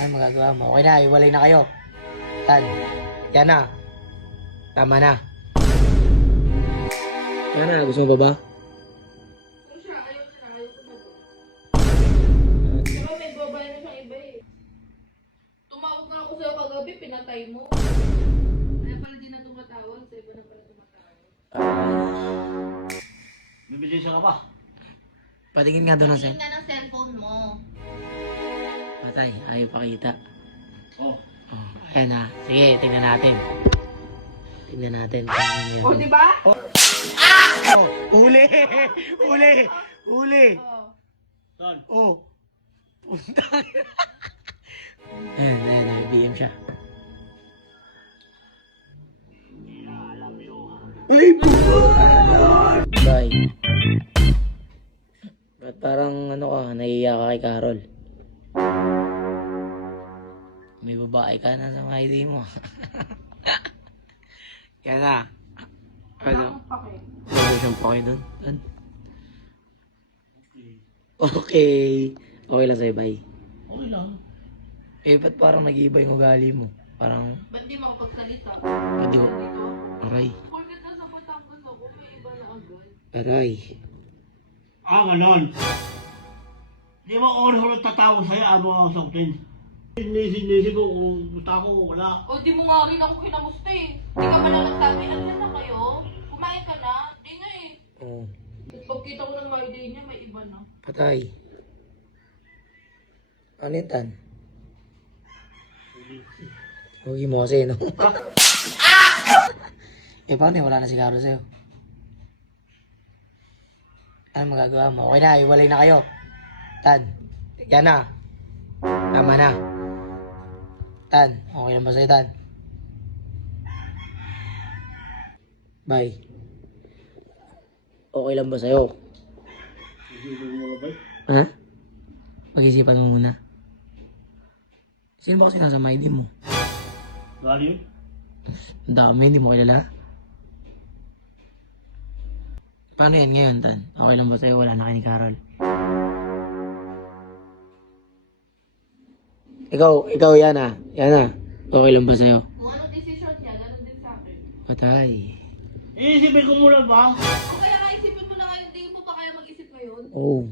Ano magagawa mo? Okay na, iwalay na kayo. Tan, yan na. Tama na. Yan na, gusto mo ba ba? Kung siya, ayaw ko na. Saka may babae na siyang iba eh. Tumawag na ako sa'yo kagabi, pinatay mo. Kaya pala di na tumatawag, sa iba na pala tumatawag. Bibili siya ka pa? Patingin nga doon ng Tingin nga ng cellphone mo. Patay, ayaw pakita. Oh. Oh, ayan na. Sige, tingnan natin. Tingnan natin. O, diba? Oh, uli! Uli! Uli! Oo. Saan? Oh! Punta. Ayan, may BM siya. Uy! Bye. Ba't parang ano ka, naiiyak ka kay Carol? May babae ka na sa mga ID mo. Yan na. Ano? Ano siyang pake doon? Okay. Okay lang sa'yo, bye. Okay lang. Eh, ba't parang nag-iiba yung ugali mo? Parang, Ba't di makapagsalita? hindi ko. Dito? Aray. Porket nasa Batangas ako, may iba na agad. Aray. Ganon. Di mo oras ko nagtatawag sa'yo, amo ako saktin. Sinisi ko kung gusto ako, wala. O, di mo nga rin ako kinamusta eh. Di ka man lang nagsabi, andyan na kayo? Kumain ka na? Di nga eh. Oh, Pagkita ko ng my day niya, may iba na. patay. Ano yun, Tan? Huwag mo kasi, no? Eh, paano yun? Wala na si Carol sa'yo. Ano magagawa mo? Okay na, iwalay na kayo. Tan, yan na. Tama na. Tan, okay lang ba sa'yo, Tan? Bye. Okay lang ba sa'yo? Ha? Pag-isipan mo muna. Sino ba kasi nasa ID mo? Gali yun? Ang dami, hindi mo kilala. Paano yan ngayon, Tan? Okay lang ba sa'yo? Wala na kayo ni Carol. Ikaw, yan ah. Yan ah. Okay lang ba sa'yo? Kung anong decision niya, ganun din sa akin. Patay. Iisipin ko muna ba? O kaya nga isipin mo na ngayon, hindi mo pa kaya mag-isip ngayon? Oh.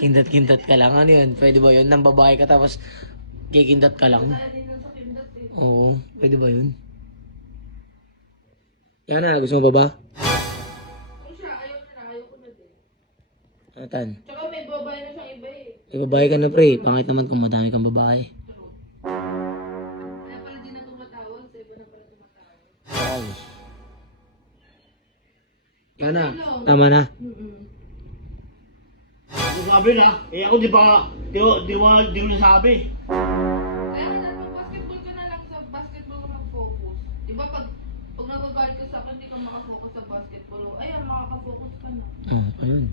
Kindat-kindat ka lang. Ano yun? Pwede ba yun? Nang babae ka tapos kikindat ka lang? Kaya din nun sa kindat eh. Oo. Pwede ba yun? Yan na. Gusto mo ba ba? Kung siya, ayaw ko na din. Ano, Tan? Tsaka may babae na siyang iba eh. May babae ka na, pre. Pangit naman kung madami kang babae. Kaya pala di na tumatawag, sa iba na pala tumatawag. Ay. Yan na. Tama na. Ano sabi na? Eh ako di mo nasabi. Kaya nga mag-basketball ka na lang, sa basketball ka mag-focus. Diba pag nagagalit ka sa akin, di ka makafocus sa basketball. Ayun, makaka-focus ka na. Ayun.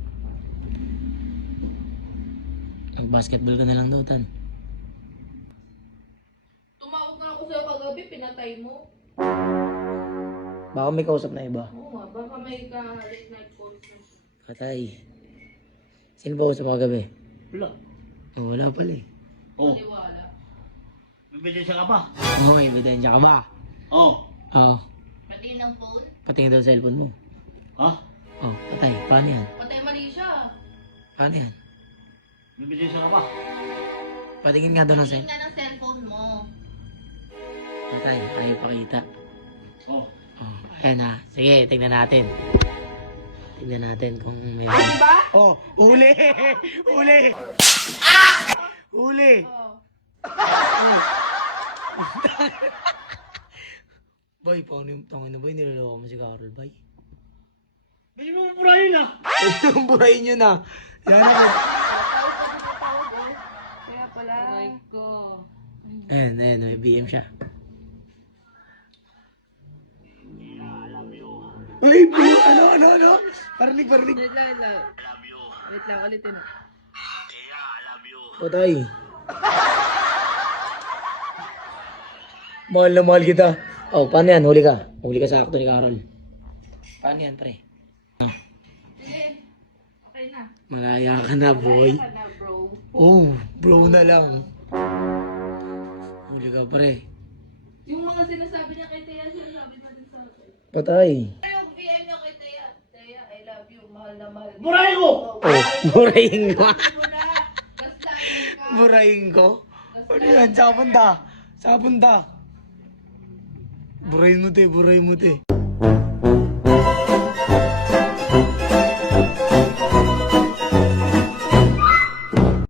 Mag-basketball ka na lang daw, Tan. Tumawag na ako sa'yo kagabi, pinatay mo. Baka may kausap na iba. Oo nga, baka may ka-late night calls na. Patay. Sino ba usap mo kagabi? Wala. Oh, wala pala eh. Oh. Maliwala. Bibili siya ka pa? Oo, may ebidensya ka ba? Oh. Oo. Pati ng phone? Patingin daw sa cellphone mo. Ha? Oh, patay. Paano yan? Patay mali siya. Paano yan? Bibili siya ka pa? Patingin nga daw ng Tingin nga ng cellphone mo. Patay. Ayaw pakita. Oh. Oh, ayan na. Sige, tingnan natin. Tingnan natin kung may... Diba? Oh, uli! Uli! Uli! Oo. Boy, paano yung tangin na boy? Niloloko mo si Carol, boy. Bili mo murahin na! Yung burahin nyo na. Yan ako. Kaya pala. Aray ko. Ayan, may BM siya. Uy, ano? Parinig. Wait lang. Wait lang, ulitin na. Patay. Mahal na mahal kita. Oh, paano yan? Huli ka. Huli ka sa akto ni Carol. Paano yan, pre? Sige. Okay na. na. Malaya ka na, boy. Malaya ka na, bro. Oh, bro na lang. Huli ka, pre. Yung mga sinasabi niya kay Tia, sinasabi pa din sa akin. Patay. Yung VM niya kay Tia. Tia, I love you. Mahal na mahal. Buray ko! Oh, burahin ko. Mo na. Gaslatin ka. Burahin ko? Ano yan? Sa punta. Sa punta. Burahin mo, te. Burahin mo, te.